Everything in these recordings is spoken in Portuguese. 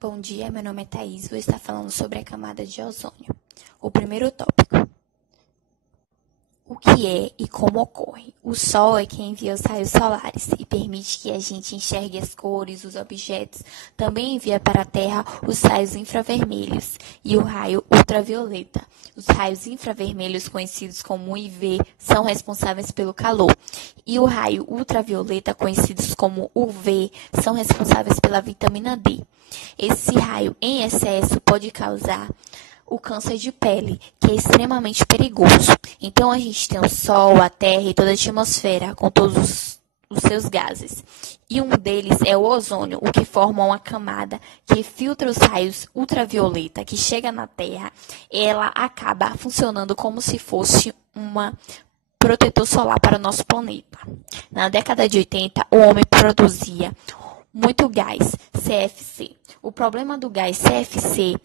Bom dia, meu nome é Thaís, vou estar falando sobre a camada de ozônio. O primeiro tópico. O que é e como ocorre? O Sol é quem envia os raios solares e permite que a gente enxergue as cores, os objetos. Também envia para a Terra os raios infravermelhos e o raio ultravioleta. Os raios infravermelhos, conhecidos como UV, são responsáveis pelo calor. E o raio ultravioleta, conhecidos como UV, são responsáveis pela vitamina D. Esse raio em excesso pode causar o câncer de pele, que é extremamente perigoso. Então, a gente tem o Sol, a Terra e toda a atmosfera com todos os seus gases. E um deles é o ozônio, o que forma uma camada que filtra os raios ultravioleta que chega na Terra. Ela acaba funcionando como se fosse uma protetor solar para o nosso planeta. Na década de 80, o homem produzia muito gás, CFC. O problema do gás CFC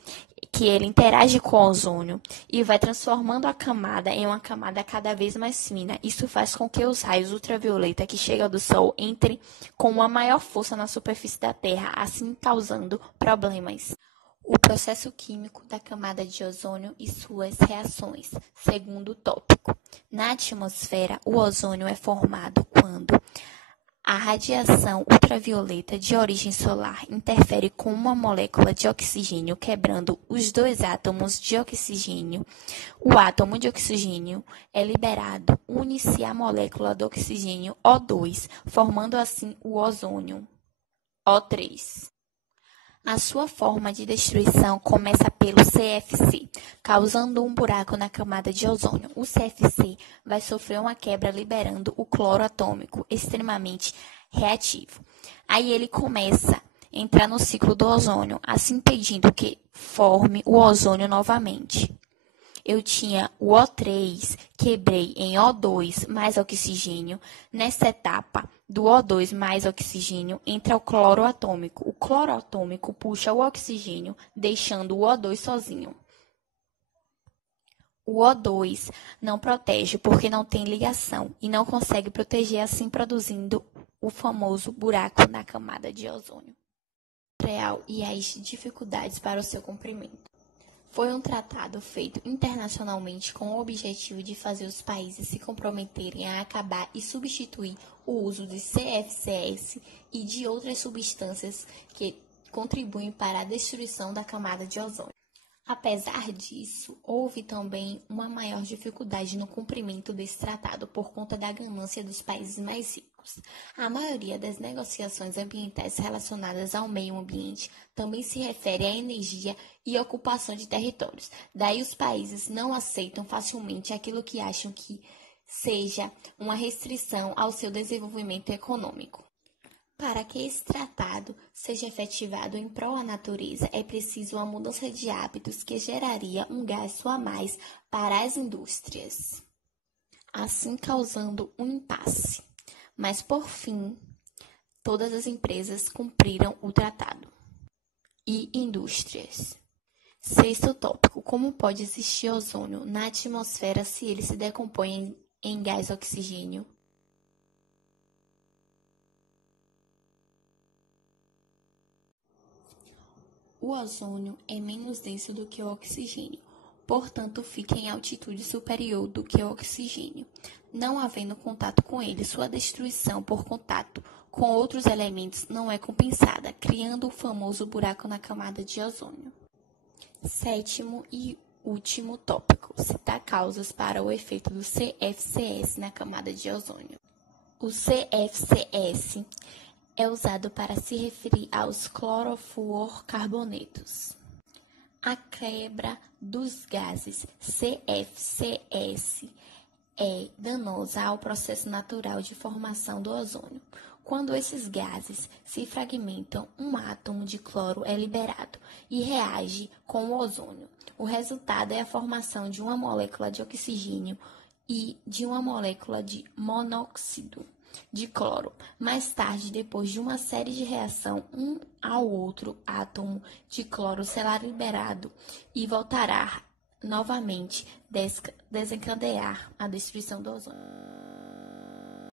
é que ele interage com o ozônio e vai transformando a camada em uma camada cada vez mais fina. Isso faz com que os raios ultravioleta que chegam do Sol entrem com uma maior força na superfície da Terra, assim causando problemas. O processo químico da camada de ozônio e suas reações. Segundo tópico. Na atmosfera, o ozônio é formado quando a radiação ultravioleta de origem solar interfere com uma molécula de oxigênio, quebrando os dois átomos de oxigênio. O átomo de oxigênio é liberado, une-se à molécula do oxigênio O2, formando assim o ozônio, O3. A sua forma de destruição começa pelo CFC, causando um buraco na camada de ozônio. O CFC vai sofrer uma quebra liberando o cloro atômico, extremamente reativo. Aí ele começa a entrar no ciclo do ozônio, assim impedindo que forme o ozônio novamente. Eu tinha o O3, quebrei em O2 mais oxigênio. Nessa etapa do O2 mais oxigênio entra o cloro atômico. O cloro atômico puxa o oxigênio, deixando o O2 sozinho. O O2 não protege porque não tem ligação e não consegue proteger, assim produzindo o famoso buraco na camada de ozônio. Real e as dificuldades para o seu cumprimento. Foi um tratado feito internacionalmente com o objetivo de fazer os países se comprometerem a acabar e substituir o uso de CFCs e de outras substâncias que contribuem para a destruição da camada de ozônio. Apesar disso, houve também uma maior dificuldade no cumprimento desse tratado por conta da ganância dos países mais ricos. A maioria das negociações ambientais relacionadas ao meio ambiente também se refere à energia e ocupação de territórios. Daí os países não aceitam facilmente aquilo que acham que seja uma restrição ao seu desenvolvimento econômico. Para que esse tratado seja efetivado em prol da natureza, é preciso uma mudança de hábitos que geraria um gasto a mais para as indústrias, assim causando um impasse. Mas, por fim, todas as empresas cumpriram o tratado. E indústrias. Sexto tópico. Como pode existir ozônio na atmosfera se ele se decompõe em gás oxigênio? O ozônio é menos denso do que o oxigênio, portanto, fica em altitude superior do que o oxigênio. Não havendo contato com ele, sua destruição por contato com outros elementos não é compensada, criando o famoso buraco na camada de ozônio. Sétimo e último tópico: citar causas para o efeito do CFCs na camada de ozônio. O CFCs é usado para se referir aos clorofluorcarbonetos. A quebra dos gases CFCs é danosa ao processo natural de formação do ozônio. Quando esses gases se fragmentam, um átomo de cloro é liberado e reage com o ozônio. O resultado é a formação de uma molécula de oxigênio e de uma molécula de monóxido de cloro. Mais tarde, depois de uma série de reação, um ao outro átomo de cloro será liberado e voltará novamente desencadear a destruição do ozônio.